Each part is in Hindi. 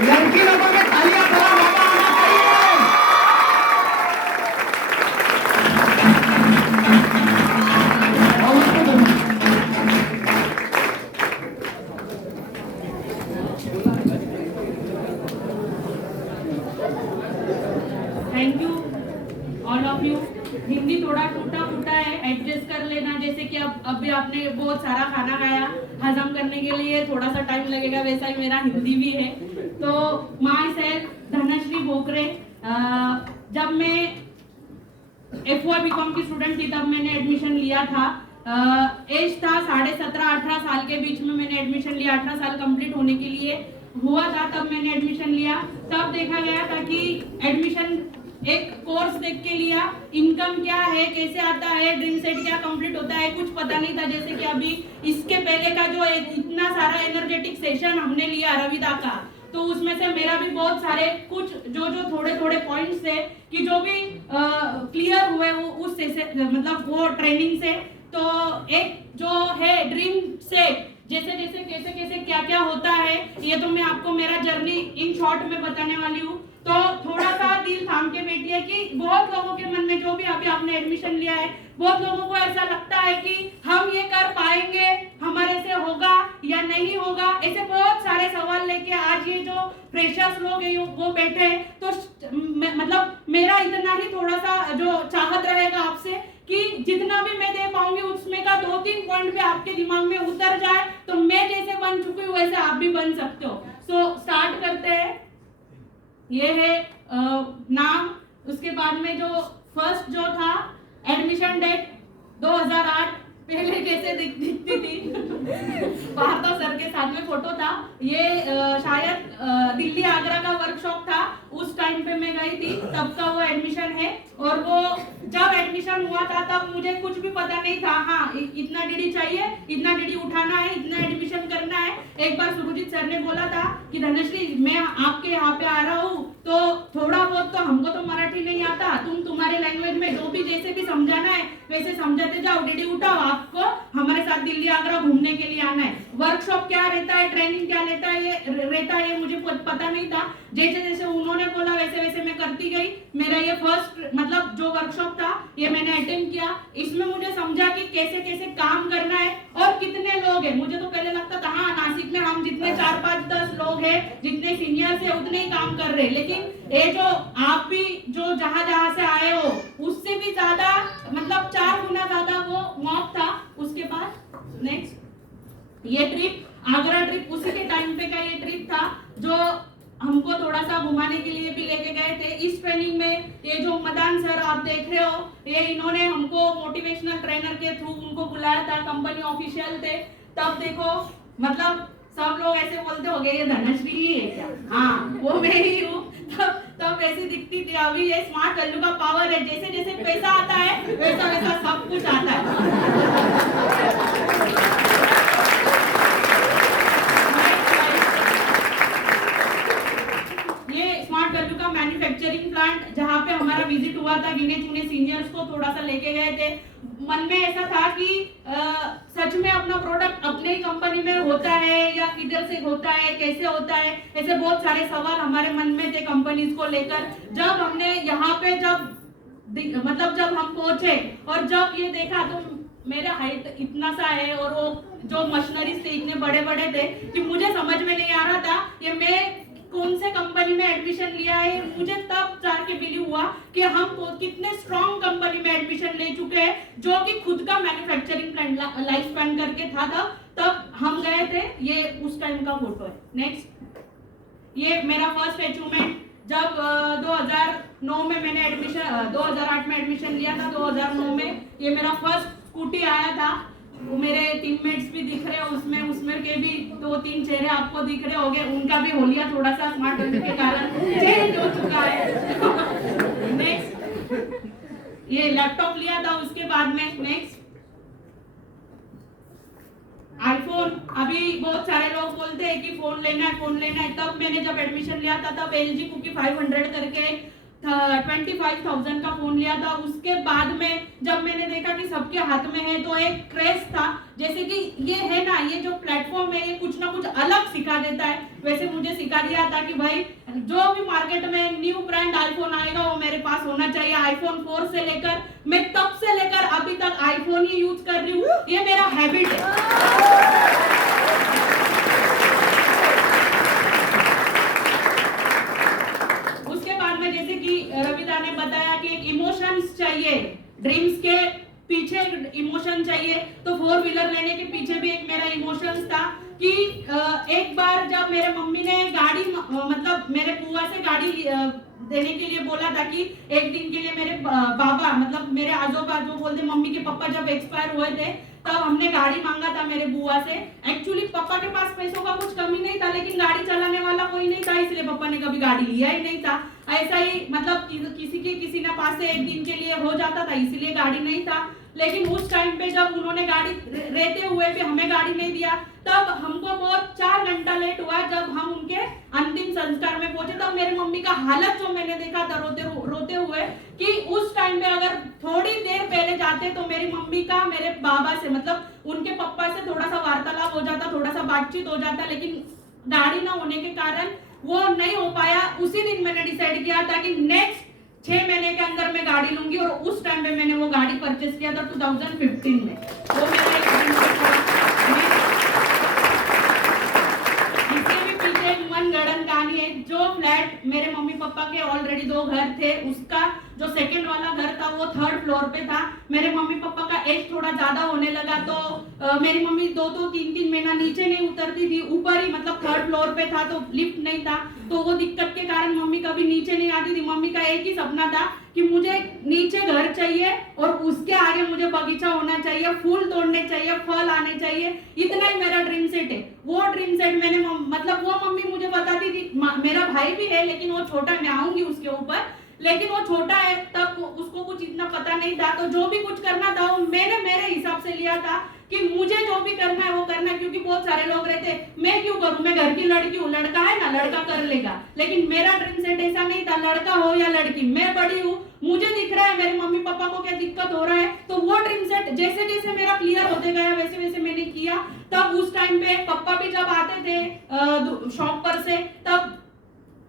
लड़की लोगों के तालियां बड़ा मौका आना चाहिए। और उसको दो। Thank you all of you. Hindi थोड़ा टूटा फूटा है, एडजस्ट कर लेना। जैसे कि अब अभी आपने बहुत सारा खाना खाया, हजम करने के लिए थोड़ा सा टाइम लगेगा, वैसा ही मेरा हिंदी भी है। तो माय सेल्फ धनश्री बोकरे। जब मैं F.Y. बीकॉम की स्टूडेंट थी तब मैंने एडमिशन लिया था। एज था 17.5-18 साल के बीच में मैंने एडमिशन लिया। 18 साल कंप्लीट होने के लिए हुआ था तब मैंने एडमिशन लिया। तब देखा गया था कि एडमिशन एक कोर्स देख के लिया, इनकम क्या है, कैसे आता है, ड्रीम सेट क्या कंप्लीट होता है, कुछ पता नहीं था। जैसे कि अभी इसके पहले का जो इतना सारा एनर्जेटिक सेशन हमने लिया रविदा का, तो उसमें से मेरा भी बहुत सारे कुछ जो थोड़े थोड़े पॉइंट्स थे कि जो भी क्लियर हुए उस मतलब वो ट्रेनिंग से। तो एक जो है ड्रीम सेट, जैसे जैसे कैसे कैसे क्या क्या होता है, ये तो मैं आपको मेरा जर्नी इन शॉर्ट में बताने वाली हूँ। तो थोड़ा सा दिल थाम के बैठिए कि बहुत लोगों के मन में जो भी अभी आपने एडमिशन लिया है, बहुत लोगों को ऐसा लगता है कि हम ये कर पाएंगे, हमारे से होगा या नहीं होगा, ऐसे बहुत सारे सवाल लेके आज ये जो फ्रेशर्स लोग हैं वो बैठे हैं। तो मतलब मेरा इतना ही थोड़ा सा जो चाहत रहेगा आपसे कि जितना भी मैं दे पाऊंगी उसमें का 2-3 पॉइंट भी आपके दिमाग में उतर जाए, तो मैं जैसे बन चुकी हूँ वैसे आप भी बन सकते हो। सो स्टार्ट करते हैं। ये है नाम, उसके बाद में जो फर्स्ट जो था एडमिशन डेट 2008, पहले कैसे दिखती थी बाहर तो सर के साथ में फोटो था। ये शायद दिल्ली आगरा का वर्कशॉप था, उस टाइम पे मैं गई थी, तब का वो एडमिशन है। और वो जब एडमिशन हुआ था तब मुझे कुछ भी पता नहीं था। हाँ, इतना डीडी चाहिए, इतना डीडी उठाना है, इतना एडमिशन करना है। एक बार सुरुजीत सर ने बोला था कि धनश्री मैं आपके यहाँ पे आ रहा हूँ, तो थोड़ा बहुत तो हमको तो मराठी नहीं आता, तुम तुम्हारे लैंग्वेज में जो भी जैसे भी समझाना है वैसे समझाते जाओ, डीडी उठाओ, आपको हमारे साथ दिल्ली आगरा घूमने के लिए आना है। वर्कशॉप क्या रहता है, ट्रेनिंग क्या रहता है ये मुझे पता नहीं था। जैसे जैसे उन्होंने बोला वैसे वैसे मैं करती गई। मेरा ये फर्स्ट मतलब जो वर्कशॉप था ये मैंने अटेंड किया। इसमें मुझे समझा कि कैसे कैसे काम करना है और कितने लोग हैं। मुझे तो पहले लगता था हाँ नासिक में हम जितने 4-5-10 लोग हैं, जितने सीनियर्स है उतने ही काम कर रहे हैं, लेकिन ये जो आप भी जो जहां से आए हो उससे भी ज्यादा मतलब 4 गुना ज्यादा वो मॉक था। उसके बाद नेक्स्ट ये ट्रिप आगरा ट्रिप, उसी के टाइम पे का ये ट्रिप था जो हमको थोड़ा सा घुमाने के लिए भी लेके गए थे। इस ट्रेनिंग में ये जो मदान सर आप देख रहे हो, ये इन्होंने हमको मोटिवेशनल ट्रेनर के थ्रू उनको बुलाया था, कंपनी ऑफिशियल थे। तब देखो मतलब सब लोग ऐसे बोलते हो गए ये धनश्री ही है क्या? हाँ वो मैं ही हूँ। तब वैसी दिखती थी। अभी ये स्मार्ट वैल्यू का पावर है, जैसे जैसे पैसा आता है वैसा वैसा सब कुछ आता है। मैन्युफैक्चरिंग प्लांट जहाँ पे हमारा विजिट हुआ था, गिने चुने सीनियर्स को थोड़ा सा लेके गए थे। मन में ऐसा था कि सच में अपना प्रोडक्ट अपने ही कंपनी में होता है या किधर से होता है, कैसे होता है, ऐसे बहुत सारे सवाल हमारे मन में थे कंपनीज को लेकर। जब हमने यहाँ पे जब हम पहुंचे और जब ये देखा तो मेरे हाइट इतना सा है और वो जो मशीनरीज थे इतने बड़े बड़े थे कि मुझे समझ में नहीं आ रहा था ये मैं कौन से कंपनी में एडमिशन लिया है। मुझे तब जान के बिलीव हुआ कि हम कितने स्ट्रॉन्ग कंपनी में एडमिशन ले चुके हैं जो कि खुद का मैन्युफैक्चरिंग प्लांट लाइफ स्पैन करके था। तब हम गए थे। ये उस टाइम का फोटो है। नेक्स्ट ये मेरा फर्स्ट अचीवमेंट जब 2009 में मैंने एडमिशन 2008 में एडमिशन लिया था। 2009 में ये मेरा फर्स्ट स्कूटी आया था। वो मेरे टीममेट्स भी दिख रहे हैं उसमें के भी 2-3 चेहरे आपको दिख रहे होंगे। उनका भी होलिया थोड़ा सा स्मार्ट होने के कारण चेंज हो चुका है। नेक्स्ट ये लैपटॉप लिया था उसके बाद में। Next iPhone. अभी बहुत सारे लोग बोलते हैं कि फोन लेना है। तब मैंने जब एडमिशन लिया था तब LG कुकी 500 करके 25,000 का फोन लिया था। उसके बाद में जब मैंने देखा कि सबके हाथ में है तो एक क्रेज था, जैसे कि ये है ना, ये जो प्लेटफॉर्म है ये कुछ ना कुछ अलग सिखा देता है, वैसे मुझे सिखा दिया था कि भाई जो भी मार्केट में न्यू ब्रांड आईफोन आएगा वो मेरे पास होना चाहिए। आईफोन 4 से लेकर मैं तब से लेकर अभी तक आईफोन ही यूज कर रही हूँ, ये मेरा हैबिट है। उसके बाद में जैसे कि रविदा ने बताया कि एक इमोशंस चाहिए, ड्रीम्स के पीछे इमोशन चाहिए, तो 4 व्हीलर लेने के पीछे भी एक मेरा इमोशंस था कि एक बार जब मेरे मम्मी ने गाड़ी मतलब मेरे बुआ से गाड़ी देने के लिए बोला था कि एक दिन के लिए मेरे बाबा मतलब मेरे आजोबा जो बोलते मम्मी के पापा जब एक्सपायर हुए थे तब हमने गाड़ी मांगा था मेरे बुआ से। एक्चुअली पापा के पास पैसों का कुछ कमी नहीं था, लेकिन गाड़ी चलाने वाला कोई नहीं था, इसलिए पापा ने कभी गाड़ी लिया ही नहीं था। ऐसा ही मतलब किसी ने पास से एक दिन के लिए हो जाता था, इसलिए गाड़ी नहीं था। लेकिन उस टाइम पे जब उन्होंने गाड़ी रहते हुए भी हमें गाड़ी नहीं दिया, तब हमको बहुत 4 घंटा लेट हुआ। जब हम उनके अंतिम संस्कार में पहुंचे तब मेरी मम्मी का हालत जो मैंने देखा था रोते हुए, कि उस टाइम पे अगर थोड़ी देर पहले जाते तो मेरी मम्मी का मेरे बाबा से मतलब उनके पापा से थोड़ा सा वार्तालाप हो जाता, थोड़ा सा बातचीत हो जाता, लेकिन गाड़ी ना होने के कारण वो नहीं हो पाया। उसी दिन मैंने डिसाइड किया था कि नेक्स्ट 6 महीने के अंदर मैं गाड़ी लूंगी, और उस टाइम पे मैंने वो गाड़ी परचेस किया था 2015 में। वो मेरा एक इसके भी पीछे एक मनगढ़ंत कहानी है। जो फ्लैट मेरे मम्मी पापा के ऑलरेडी 2 घर थे, उसका जो सेकंड वाला घर था वो 3rd फ्लोर पे था। मेरे मम्मी पापा का एज थोड़ा ज्यादा होने लगा, तो मेरी मम्मी 2-3 महीना नीचे नहीं उतरती थी, ऊपर ही मतलब 3rd फ्लोर पे था, तो लिफ्ट नहीं था, तो वो दिक्कत के कारण मम्मी कभी नीचे नहीं आती थी। मम्मी का एक ही सपना था कि मुझे नीचे घर चाहिए और उसके आगे मुझे बगीचा होना चाहिए, फूल तोड़ने चाहिए, फल आने चाहिए, इतना ही मेरा ड्रीम सेट है। वो ड्रीम सेट मैंने मतलब वो मम्मी मुझे बताती थी, मेरा भाई भी है लेकिन वो छोटा है, मैं आऊंगी उसके ऊपर, लेकिन वो छोटा है तब उसको कुछ इतना पता नहीं था, तो जो भी कुछ करना था वो मैंने मेरे हिसाब से लिया था कि मुझे जो भी करना है वो करना है। क्योंकि बहुत सारे लोग रहते मैं क्यों करूं, मैं घर की लड़की हूँ, लड़का है ना लड़का कर लेगा, लेकिन मेरा ड्रीम सेट ऐसा नहीं था, लड़का हो या लड़की, मैं बड़ी हूँ, मुझे दिख रहा है मेरे मम्मी पापा को क्या दिक्कत हो रहा है, तो वो ड्रीम सेट जैसे जैसे मेरा क्लियर होते गया वैसे वैसे मैंने किया। तब उस टाइम पे पापा भी जब आते थे शॉप पर से, तब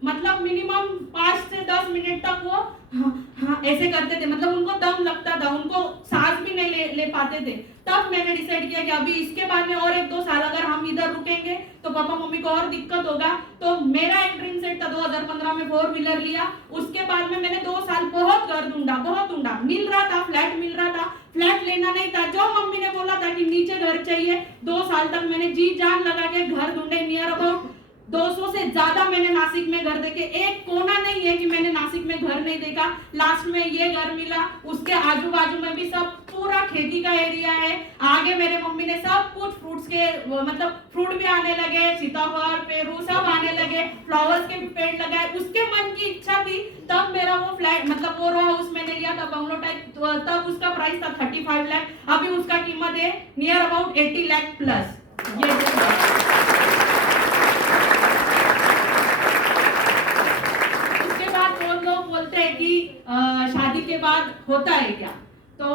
मतलब मिनिमम 5 से 10 मिनट तक वो हाँ ऐसे करते थे, मतलब उनको दम लगता था, उनको सांस भी नहीं ले पाते थे। तब मैंने डिसाइड किया कि अभी इसके बाद में और 1-2 साल अगर हम इधर रुकेंगे तो पापा मम्मी को और दिक्कत होगा। तो मेरा एक ड्रीम सेट था, 2015 में 4 व्हीलर लिया। उसके बाद में मैंने 2 साल बहुत घर ढूंढा, मिल रहा था, फ्लैट मिल रहा था, फ्लैट लेना नहीं था, जो मम्मी ने बोला था कि नीचे घर चाहिए, 2 साल तक मैंने जी जान लगा के घर ढूंढे। नियर अबाउट 200 से ज्यादा मैंने नासिक में घर देखे, एक कोना नहीं है कि मैंने नासिक में घर नहीं देखा। लास्ट में ये घर मिला, उसके आजू बाजू में भी सब पूरा खेती का एरिया है। आगे मेरे मम्मी ने सब कुछ फ्रूट्स के मतलब फ्रूट भी आने लगे, सीताफल, पेरू सब आने लगे, फ्लावर्स के भी पेड़ लगाए। उसके मन की इच्छा थी, तब मेरा वो फ्लैट मतलब वो रो हाउस मैंने लिया था बंगलो टाइप, तब उसका प्राइस था 35 लाख, अभी उसका कीमत है नियर अबाउट 80 लाख प्लस। शादी के बाद होता है क्या, तो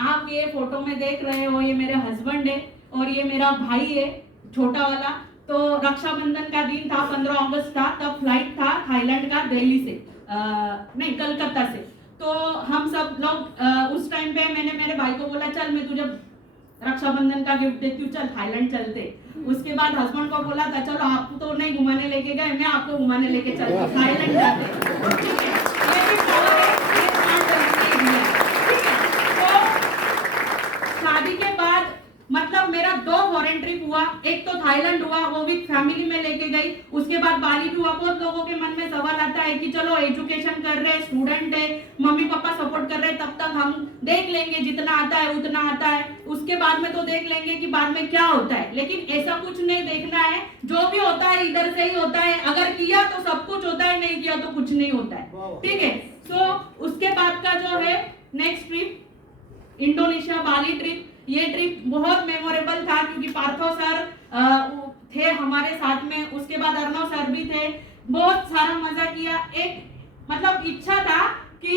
आप ये फोटो में देख रहे हो, ये मेरे हस्बैंड है और ये मेरा भाई है छोटा वाला। तो रक्षाबंधन का दिन था, 15 अगस्त था, तब फ्लाइट था थाईलैंड का, दिल्ली से नहीं कलकत्ता से। तो हम सब लोग उस टाइम पे मैंने मेरे भाई को बोला चल मैं तुझे रक्षाबंधन का गिफ्ट देती हूँ, चल थाईलैंड चलते। उसके बाद हस्बैंड को बोला था चलो आपको तो नहीं घुमाने लेके गए, मैं आपको घुमाने लेके चलती, थाईलैंड जाते। ठीक है, ये भी पावर है, ये स्मार्ट तरीके दिया है। ठीक है, तो शादी के बाद मतलब मेरा 2 फॉरेन ट्रिप हुआ, एक तो थाईलैंड हुआ, वो भी फैमिली में लेके गई। उसके बाद बाली भी हुआ। बहुत लोगों के मन में सवाल आता है कि चलो एजुकेशन कर रहे, स्टूडेंट है, मम्मी पापा सपोर्ट कर रहे, तब तक हम देख लेंगे, जितना आता है उतना आता है, उसके बाद में तो देख लेंगे कि बाद में क्या होता है। लेकिन ऐसा कुछ नहीं देखना है, जो भी होता है इधर से ही होता है। अगर किया तो सब कुछ होता है, नहीं किया तो कुछ नहीं होता है। ठीक है, तो उसके बाद का जो है नेक्स्ट ट्रिप इंडोनेशिया बाली ट्रिप। ये ट्रिप बहुत मेमोरेबल था क्योंकि पार्थो सर थे हमारे साथ में, उसके बाद अर्णव सर भी थे, बहुत सारा मजा किया। एक मतलब इच्छा था कि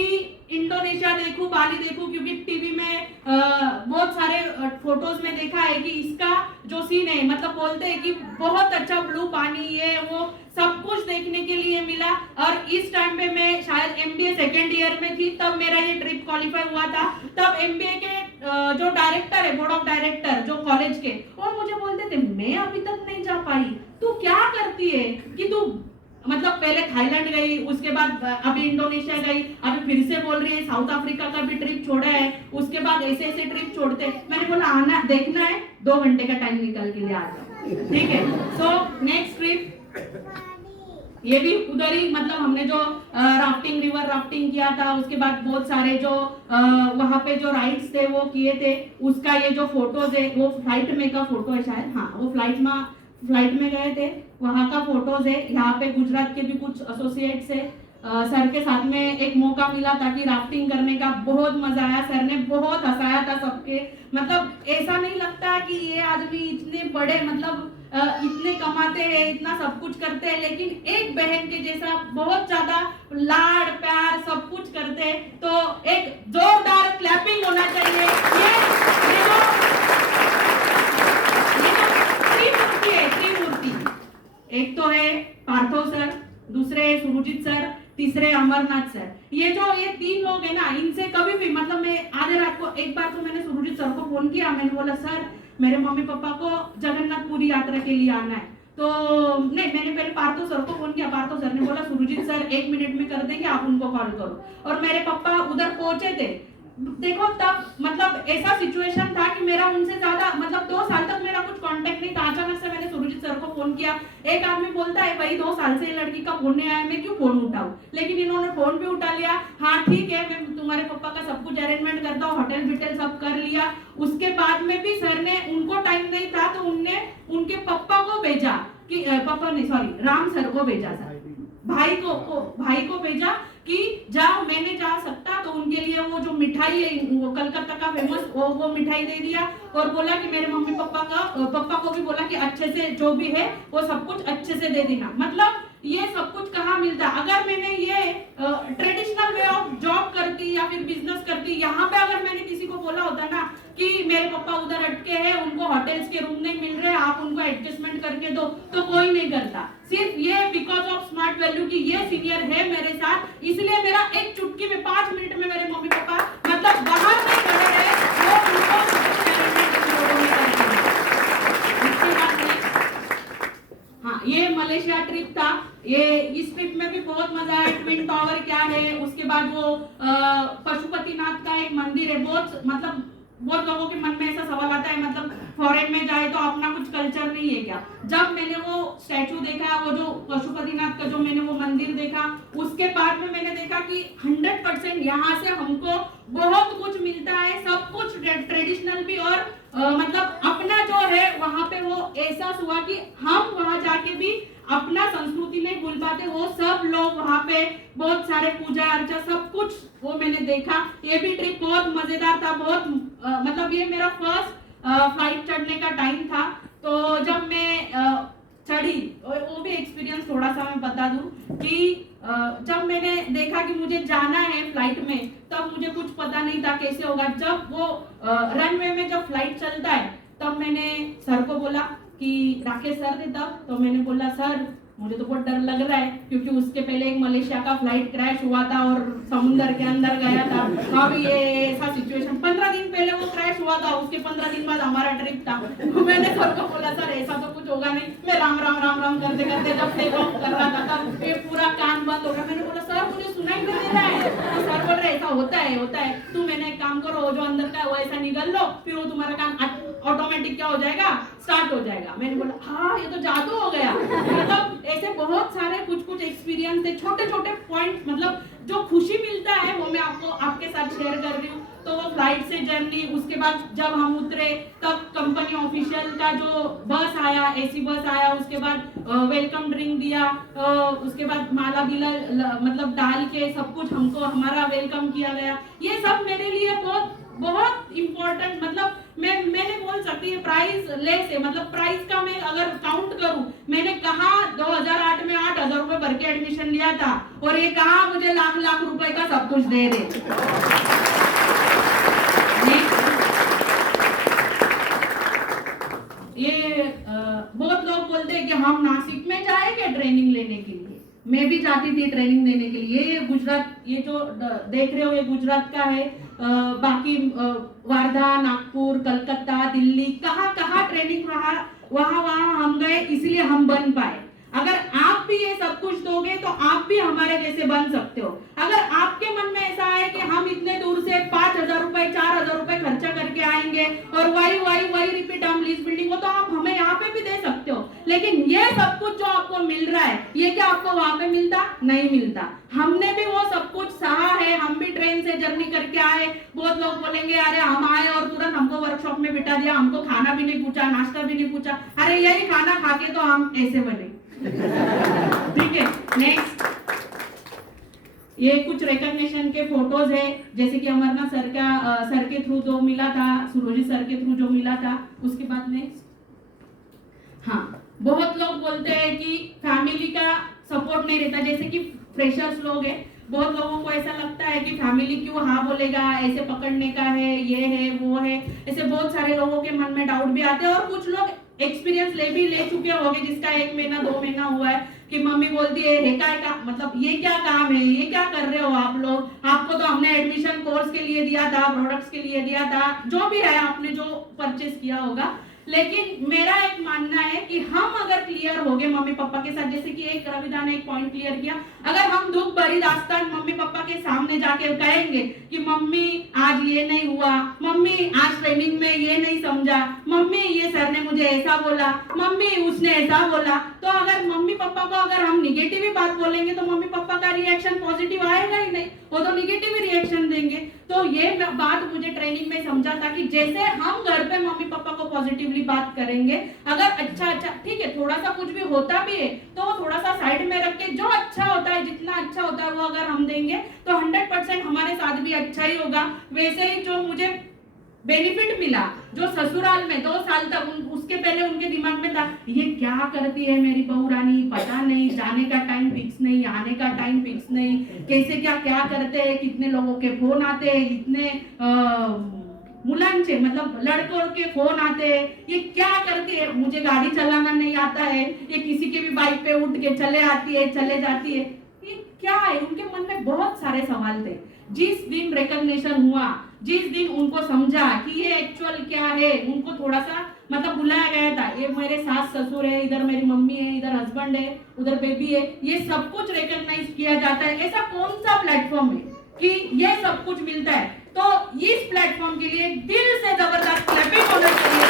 इंडोनेशिया देखूं, बाली देखूं, क्योंकि टीवी में बहुत सारे फोटोज में देखा है कि इसका जो सीन है, मतलब बोलते हैं कि बहुत अच्छा ब्लू पानी, ये वो सब कुछ देखने के लिए मिला। और इस टाइम पे मैं शायद एमबीए सेकेंड ईयर में थी, तब मेरा ये ट्रिप क्वालिफाई हुआ था। तब एमबीए के जो डायरेक्टर है, बोर्ड ऑफ डायरेक्टर जो कॉलेज के, वो मुझे बोलते थे मैं अभी तक नहीं जा पाई, तू क्या करती है कि तू मतलब पहले थाईलैंड गई, उसके बाद अभी इंडोनेशिया गई, अभी फिर से बोल रही है साउथ अफ्रीका का भी ट्रिप छोड़ा है, उसके बाद ऐसे ऐसे ट्रिप छोड़ते। मैंने बोला आना देखना है, 2 घंटे का टाइम निकल के लिए आ जाओ, ठीक है। सो नेक्स्ट ट्रिप ये भी उधर ही, मतलब हमने जो राफ्टिंग, रिवर राफ्टिंग किया था, उसके बाद बहुत सारे जो वहां पे जो राइड्स थे वो किए थे। उसका ये जो फोटोज है वो फ्लाइट में का फोटो है शायद, हाँ वो फ्लाइट में गए थे, वहां का फोटोज है। यहाँ पे गुजरात के भी कुछ एसोसिएट्स है, सर के साथ में एक मौका मिला ताकि राफ्टिंग करने का, बहुत मजा आया। सर ने बहुत हंसाया था सबके, मतलब ऐसा नहीं लगता कि ये आदमी इतने बड़े, मतलब इतने कमाते हैं, इतना सब कुछ करते हैं, लेकिन एक बहन के जैसा बहुत ज्यादा लाड़ प्यार सब कुछ करते हैं। तो एक जोरदार क्लैपिंग होना चाहिए। ये त्रिमूर्ति, एक तो है पार्थो सर, दूसरे सुरजीत सर, तीसरे अमरनाथ सर। ये 3 लोग है ना, इनसे कभी भी, मतलब मैं आधे रात को, एक बार तो मैंने सुरजीत सर को फोन किया, मैंने बोला सर मेरे मम्मी पापा को जगन्नाथपुरी यात्रा के लिए आना है। तो नहीं, मैंने पहले पार्थो सर को फोन किया, पार्थो सर ने बोला सुरजीत सर 1 मिनट में कर देंगे, आप उनको कॉल करो। और मेरे पापा उधर पहुंचे थे, देखो तब मतलब ऐसा सिचुएशन था कि मेरा उनसे ज्यादा, मतलब 2 साल तक मेरा कुछ कांटेक्ट नहीं था। अचानक से मैंने सुरजीत सर को फोन किया। एक आदमी बोलता है भाई 2 साल से लड़की का फोन नहीं आया, मैं क्यों फोन उठाऊं, लेकिन इन्होंने फोन भी उठा लिया। हाँ ठीक है, मैं तुम्हारे पापा का सब कुछ अरेंजमेंट करता हूँ, होटल बिटल सब कर लिया। उसके बाद में भी सर ने, उनको टाइम नहीं था तो उनने उनके पापा को भेजा कि पापा नहीं सॉरी राम सर को भेजा, सर भाई को भेजा कि जाओ, मैंने जा सकता तो उनके लिए वो जो मिठाई है, वो कलकत्ता का फेमस वो मिठाई दे दिया। और बोला कि मेरे मम्मी पापा को भी बोला कि अच्छे से जो भी है वो सब कुछ अच्छे से दे देना। मतलब ये सब कुछ कहाँ मिलता। अगर मैंने ये ट्रेडिशनल वे ऑफ जॉब करती या फिर बिजनेस करती, यहाँ पे अगर मैंने किसी को बोला होता ना कि मेरे पापा उधर अटके हैं, उनको होटल्स के रूम नहीं मिल रहे, आप उनको एडजस्टमेंट करके दो, तो कोई नहीं करता। सिर्फ ये बिकॉज ऑफ स्मार्ट वैल्यू की ये सीनियर है मेरे साथ, इसलिए मेरा एक चुटकी में 5 मिनट में मेरे मम्मी पापा मतलब बाहर नहीं खड़े रहे, वो उनको हाँ, ये मलेशिया ट्रिप था। ये इस ट्रिप में भी बहुत मजा आया। ट्विन टावर क्या है, उसके बाद वो पशुपतिनाथ का एक मंदिर है। बहुत लोगों के मन में ऐसा सवाल आता है, मतलब फॉरेन में जाए तो अपना कुछ कल्चर नहीं है क्या। जब मैंने वो स्टैचू देखा, वो जो पशुपतिनाथ का जो मैंने वो मंदिर देखा, उसके बाद में मैंने देखा कि 100% यहाँ से हमको बहुत कुछ मिलता है, सब कुछ ट्रेडिशनल भी, और मतलब अपना जो है वहाँ पे वो एहसास हुआ कि हम वहाँ जाके भी अपना संस्कृति नहीं भूल पाते। वो सब लोग वहाँ पे बहुत सारे पूजा अर्चा सब कुछ वो मैंने देखा। ये भी ट्रिप बहुत मजेदार था। बहुत मतलब ये मेरा फर्स्ट फ्लाइट चढ़ने का टाइम था। तो जब मैं चढ़ी, वो भी एक्सपीरियंस थोड़ा सा मैं बता दूं कि जब मैंने देखा कि मुझे जाना है फ्लाइट में, तब मुझे कुछ पता नहीं था कैसे होगा। जब वो रनवे में जब फ्लाइट चलता है, तब मैंने सर को बोला कि राकेश सर थे तब, तो मैंने बोला सर मुझे तो बहुत डर लग रहा है, क्योंकि उसके पहले एक मलेशिया का फ्लाइट क्रैश हुआ था और समुद्र के अंदर गया था। अब ये ऐसा सिचुएशन, 15 दिन पहले वो क्रैश हुआ था, उसके 15 दिन बाद हमारा ट्रिप था। मैंने सर को बोला सर ऐसा तो कुछ होगा नहीं। मैं राम राम राम राम करते करते जब टेक ऑफ कर रहा था, तब ये पूरा कान बंद हो गया। मैंने बोला सर मुझे सुनाई नहीं दे रहा है। तो सर बोल रहे ऐसा होता है, तू मैंने एक काम करो, वो जो अंदर का वो ऐसा निगल लो, फिर वो तुम्हारा कान ऑटोमेटिक क्या हो जाएगा, स्टार्ट हो जाएगा। मैंने बोला हाँ ये तो जादू हो गया। मतलब ऐसे बहुत सारे कुछ एक्सपीरियंस थे, छोटे छोटे पॉइंट, मतलब जो खुशी मिलता है वो मैं आपको आपके साथ शेयर कर रही हूँ। तो वो फ्लाइट से जर्नी, उसके बाद जब हम उतरे तब कंपनी ऑफिशियल का जो बस आया, एसी बस आया, उसके बाद वेलकम ड्रिंक दिया, उसके बाद माला बिला मतलब डाल के सब कुछ हमको हमारा वेलकम किया गया। ये सब मेरे लिए बहुत बहुत इम्पोर्टेंट, मतलब मैंने बोल सकती है प्राइस लेस है। मतलब प्राइस का मैं अगर काउंट करूं, मैंने कहा 2008 में 8,000 रुपए भर के एडमिशन लिया, दिया था और ये कहा मुझे लाख लाख रुपए का सब कुछ दे दे। ये बहुत लोग बोलते हैं कि हम नासिक में जाए क्या ट्रेनिंग लेने के लिए। मैं भी जाती थी ट्रेनिंग देने के लिए। ये गुजरात, ये जो देख रहे हो ये गुजरात का है। बाकी वारधा, नागपुर, कलकत्ता, दिल्ली, कहाँ कहाँ ट्रेनिंग रहा, वहां वहां हम गए, इसलिए हम बन पाए। अगर आप भी ये सब कुछ दोगे तो आप भी हमारे जैसे बन सकते हो। अगर आपके मन में ऐसा है कि हम इतने दूर से 5,000 रुपए 4,000 रुपए खर्चा करके आएंगे और वही रिपीट हम लीज बिल्डिंग हो, तो आप हमें यहाँ पे भी दे सकते हो। लेकिन ये सब कुछ जो आपको मिल रहा है, ये क्या आपको वहां पे मिलता? नहीं मिलता। हमने भी वो सब कुछ सहा है, हम भी ट्रेन से जर्नी करके आए। बहुत लोग बोलेंगे अरे हम आए और तुरंत हमको वर्कशॉप में बिठा दिया, हमको खाना भी नहीं पूछा, नाश्ता भी नहीं पूछा। अरे यही खाना खा के तो हम ऐसे बने। ठीक है, नेक्स्ट। ये कुछ रिकॉग्निशन के फोटोज है, जैसे कि अमरनाथ सर के थ्रू जो मिला था, सुरोजी सर के थ्रू जो मिला था। उसके बाद नेक्स्ट। हाँ, बहुत लोग बोलते हैं कि फैमिली का सपोर्ट नहीं रहता, जैसे कि फ्रेशर्स लोग हैं, बहुत लोगों को ऐसा लगता है कि फैमिली क्यों हाँ बोलेगा, ऐसे पकड़ने का है, ये है वो है, ऐसे बहुत सारे लोगों के मन में डाउट भी आते हैं। और कुछ लोग एक्सपीरियंस ले चुके होंगे, जिसका 1 महीना 2 महीना हुआ है, कि मम्मी बोलती है का मतलब ये क्या काम है, ये क्या कर रहे हो आप लोग, आपको तो हमने एडमिशन कोर्स के लिए दिया था, प्रोडक्ट्स के लिए दिया था, जो भी है आपने जो परचेस किया होगा। लेकिन मेरा एक मानना है कि हम अगर क्लियर हो गए मम्मी पापा के साथ, जैसे कि एक रविदा ने एक पॉइंट क्लियर किया, अगर हम दुख भरी दास्तान मम्मी पापा के सामने जाके कहेंगे कि मम्मी आज ये नहीं हुआ, मम्मी आज ट्रेनिंग में ये नहीं समझा, मम्मी ये सर ने मुझे ऐसा बोला, मम्मी उसने ऐसा बोला, तो अगर मम्मी पापा को अगर हम निगेटिव ही बात बोलेंगे तो मम्मी पापा का रिएक्शन पॉजिटिव आएगा ही नहीं, वो तो निगेटिव ही रिएक्शन देंगे। तो ये बात मुझे ट्रेनिंग में समझा था कि जैसे हम घर पे मम्मी पापा को पॉजिटिवली बात करेंगे, अगर अच्छा ठीक है, थोड़ा सा कुछ भी होता भी है तो वो थोड़ा सा साइड में रख के जो अच्छा होता है, जितना अच्छा होता है वो अगर हम देंगे तो 100% हमारे साथ भी अच्छा ही होगा। वैसे ही जो मुझे बेनिफिट मिला, जो ससुराल में 2 साल तक उसके पहले उनके दिमाग में था ये क्या करती है मेरी बहू रानी, पता नहीं, जाने का टाइम फिक्स नहीं, आने का टाइम फिक्स नहीं, कैसे क्या करते हैं, कितने लोगों के फोन आते हैं, इतने मुलांचे मतलब लड़कों के फोन आते हैं, ये क्या करती है, मुझे गाड़ी चलाना नहीं आता है, ये किसी के भी बाइक पे उठ के चले आती है चले जाती है, ये क्या है। उनके मन में बहुत सारे सवाल थे। जिस दिन रिकॉग्निशन हुआ, जिस दिन उनको समझा कि ये एक्चुअल क्या है, उनको थोड़ा सा मतलब बुलाया गया था, ये मेरे सास ससुर है, इधर मेरी मम्मी है, इधर हस्बैंड है, उधर बेबी है, ये सब कुछ रिकॉग्नाइज किया जाता है। ऐसा कौन सा प्लेटफॉर्म है कि ये सब कुछ मिलता है? तो इस प्लेटफॉर्म के लिए दिल से जबरदस्त क्लैपिंग होना चाहिए।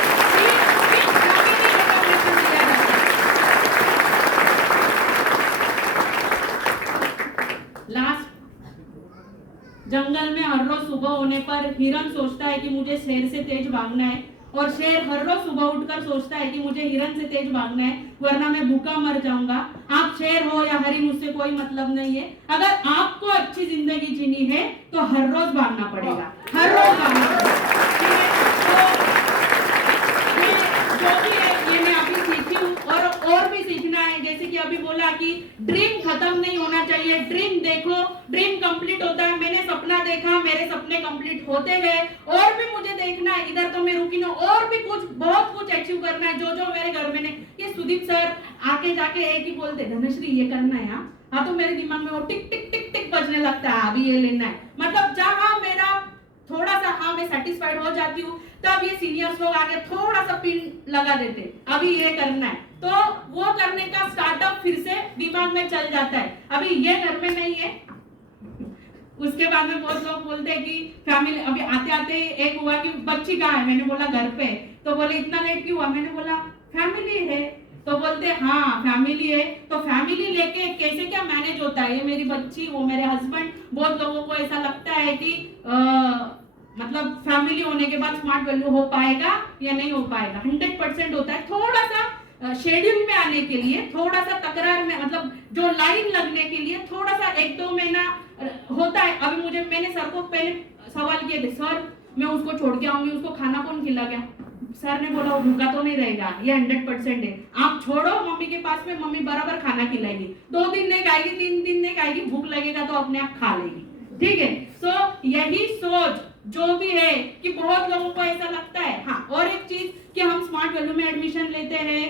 लास्ट, जंगल में हर रोज सुबह होने पर हिरन सोचता है कि मुझे शेर से तेज भागना है, और शेर हर रोज सुबह उठकर सोचता है कि मुझे हिरन से तेज भागना है वरना मैं भूखा मर जाऊंगा। आप शेर हो या हरिन, उससे कोई मतलब नहीं है। अगर आपको अच्छी जिंदगी जीनी है तो हर रोज भागना पड़ेगा, हर रोज भागना पड़ेगा। जो भी है ये मैं अभी सीखी हूँ और भी सीखना है। जैसे कि अभी बोला कि ड्रीम खत्म नहीं होना चाहिए, ड्रीम देखो, ड्रीम कंप्लीट होता है। मैंने सपना देखा, मेरे सपने कंप्लीट होते गए, और भी मुझे देखना है, इधर तो मैं रुकी ना, और भी कुछ बहुत कुछ अचीव करना है। जो मेरे घर में ने ये सुदीप सर आके जाके एक ही बोलते, धनश्री ये करना है। हाँ तो मेरे दिमाग में वो टिक टिक टिक टिक बजने लगता है, अभी ये लेना है। मतलब जहां मेरा थोड़ा सा हाँ मैं सेटिस्फाइड हो जाती हूँ, तब ये सीनियर्स लोग आके थोड़ा सा पिन लगा देते, अभी ये करना है, तो वो करने का स्टार्टअप फिर से दिमाग में चल जाता है। अभी ये घर में नहीं है। उसके बाद में बहुत लोग बोलते हैं कि फैमिली, अभी आते आते एक हुआ कि बच्ची कहाँ है, मैंने बोला घर पे, तो बोले इतना लेट क्यों हुआ, मैंने बोला फैमिली है, तो बोलते हाँ फैमिली है, तो फैमिली लेके कैसे क्या मैनेज होता है, ये मेरी बच्ची, वो मेरे हस्बैंड। बहुत लोगों को ऐसा लगता है कि मतलब फैमिली होने के बाद स्मार्ट वैल्यू हो पाएगा या नहीं हो पाएगा। 100% होता है। थोड़ा सा शेड्यूल में आने के लिए, थोड़ा सा तकरार में, मतलब जो लाइन लगने के लिए थोड़ा सा 1-2 महीना होता है। अभी मैंने सर को पहले सवाल किए थे, सर मैं उसको छोड़ के आऊंगी, उसको खाना कौन खिला गया, सर ने बोला वो भूखा तो नहीं रहेगा, ये 100% है, आप छोड़ो मम्मी के पास में, मम्मी बराबर खाना खिलाएगी, 2 दिन नहीं खाएगी, 3 दिन नहीं खाएगी, भूख लगेगा तो अपने आप खा लेगी, ठीक है। सो यही सोच जो भी है कि बहुत लोगों को ऐसा लगता है। हाँ, और एक चीज कि हम स्मार्ट वैल्यू में एडमिशन लेते हैं,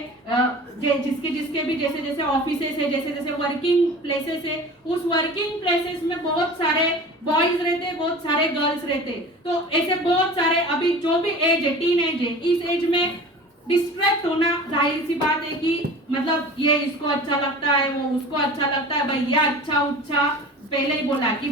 जिसके भी जैसे जैसे ऑफिसेस है, जैसे जैसे वर्किंग प्लेसेस है, उस वर्किंग प्लेसेस में बहुत सारे बॉयज रहते हैं, बहुत सारे गर्ल्स रहते हैं, तो ऐसे बहुत सारे अभी जो भी एज है, टीन एज है, इस एज में डिस्ट्रैक्ट होना जाहिर सी बात है कि मतलब ये इसको अच्छा लगता है, वो उसको अच्छा लगता है, भाई ये अच्छा उच्छा पहले ही बोला कि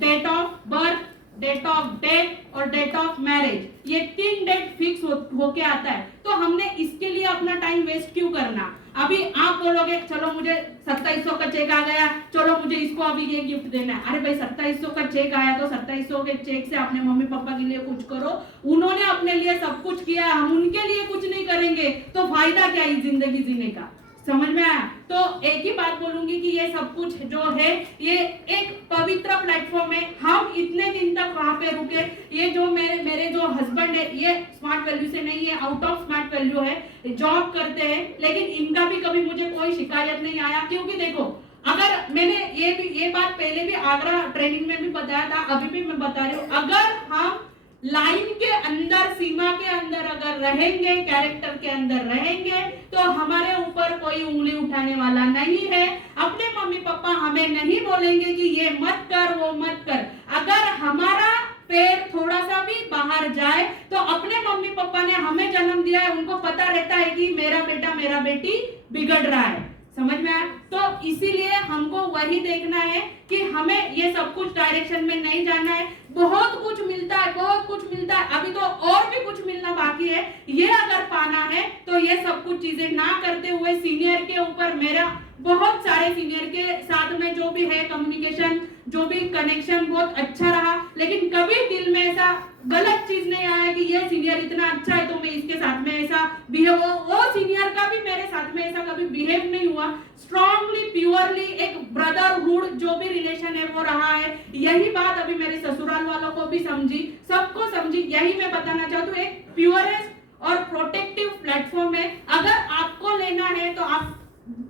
date of birth, date of death और डेट ऑफ मैरिज, ये 3 डेट फिक्स होके आता है। तो हमने इसके लिए अपना टाइम वेस्ट क्यों करना। अभी आप बोलोगे चलो मुझे 2700 का चेक आ गया, चलो मुझे इसको अभी ये गिफ्ट देना है। अरे भाई 2700 का चेक आया तो 2700 के चेक से अपने मम्मी पापा के लिए कुछ करो, उन्होंने अपने लिए सब कुछ किया, हम उनके लिए कुछ नहीं करेंगे तो फायदा क्या है जिंदगी जीने का। समझ में आया। तो एक ही बात बोलूंगी कि ये सब कुछ जो है ये एक पवित्र प्लेटफॉर्म है। हम इतने दिन तक वहां पे रुके, ये जो मेरे जो हस्बैंड है ये स्मार्ट वैल्यू से नहीं है, आउट ऑफ स्मार्ट वैल्यू है, जॉब करते हैं, लेकिन इनका भी कभी मुझे कोई शिकायत नहीं आया। क्योंकि देखो अगर मैंने ये बात पहले भी आगरा ट्रेनिंग में भी बताया था, अभी भी मैं बता रही हूँ, अगर हम लाइन के अंदर, सीमा के अंदर अगर रहेंगे, कैरेक्टर के अंदर रहेंगे, तो हमारे ऊपर कोई उंगली उठाने वाला नहीं है। अपने मम्मी पापा हमें नहीं बोलेंगे कि ये मत कर, वो मत कर। अगर हमारा पैर थोड़ा सा भी बाहर जाए तो अपने मम्मी पापा ने हमें जन्म दिया है, उनको पता रहता है कि मेरा बेटा मेरा बेटी बिगड़ रहा है। समझ में आया। तो इसीलिए हमको वही देखना है कि हमें ये सब कुछ डायरेक्शन में नहीं जाना है। बहुत कुछ मिलता है, बहुत कुछ मिलता है, अभी तो और भी कुछ मिलना बाकी है। ये अगर पाना है तो ये सब कुछ चीजें ना करते हुए सीनियर के ऊपर, मेरा बहुत सारे सीनियर के साथ में जो भी है कम्युनिकेशन, जो भी कनेक्शन बहुत अच्छा रहा, लेकिन कभी दिल में ऐसा गलत चीज नहीं आया कि ये सीनियर इतना अच्छा है तो मैं इसके साथ में ऐसा बिहेव, वो सीनियर का भी मेरे साथ में ऐसा कभी बिहेव नहीं हुआ। स्ट्रांगली प्योरली एक ब्रदरहुड जो भी रिलेशन है वो रहा है। यही बात अभी मेरे ससुराल वालों को भी समझी, सबको समझी। यही मैं बताना चाहती हूँ, एक प्योरेस्ट और प्रोटेक्टिव प्लेटफॉर्म है। अगर आपको लेना है तो आप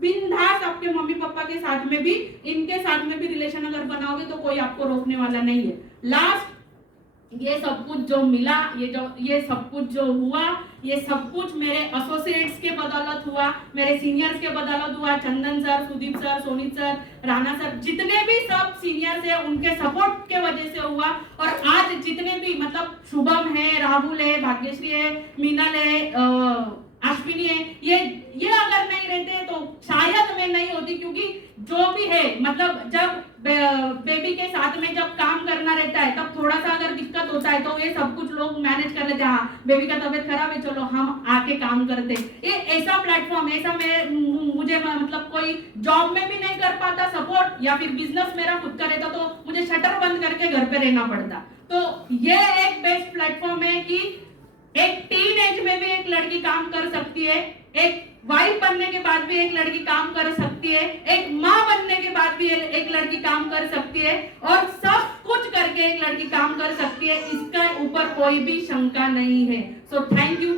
बिंदास अपने मम्मी पापा के साथ में भी, इनके साथ में भी रिलेशन अगर बनाओगे तो कोई आपको रोकने वाला नहीं है। लास्ट, ये सब कुछ जो मिला, ये सब कुछ जो हुआ, ये सब कुछ मेरे एसोसिएट्स के बदौलत हुआ, मेरे सीनियर्स के बदौलत हुआ। Chandan sir, Sudeep sir, Sonit sir, Rana sir, जितने भी सब सीनियर्स है उनके सपोर्ट के वजह से हुआ। और आज जितने भी मतलब शुभम है, राहुल है, भाग्यश्री है, मीनल है, अश्विनी है, ये अगर नहीं रहते तो शायद मैं नहीं होती। क्योंकि जो भी है मतलब जब बेबी के साथ में जब काम करना रहता है तब थोड़ा सा अगर दिक्कत होता है तो ये सब कुछ लोग मैनेज कर लेते हैं। हाँ, बेबी का तबीयत खराब है, चलो हम आके काम करते। ये ऐसा प्लेटफॉर्म, ऐसा मुझे मतलब कोई जॉब में भी नहीं कर पाता सपोर्ट, या फिर बिजनेस मेरा खुद का रहता तो मुझे शटर बंद करके घर पे रहना पड़ता। तो ये एक बेस्ट प्लेटफॉर्म है कि एक टीन एज में भी एक लड़की काम कर सकती है, एक वाइफ बनने के बाद भी एक लड़की काम कर सकती है, एक माँ बनने के बाद भी एक लड़की काम कर सकती है, और सब कुछ करके एक लड़की काम कर सकती है। इसका ऊपर कोई भी शंका नहीं है। So thank you.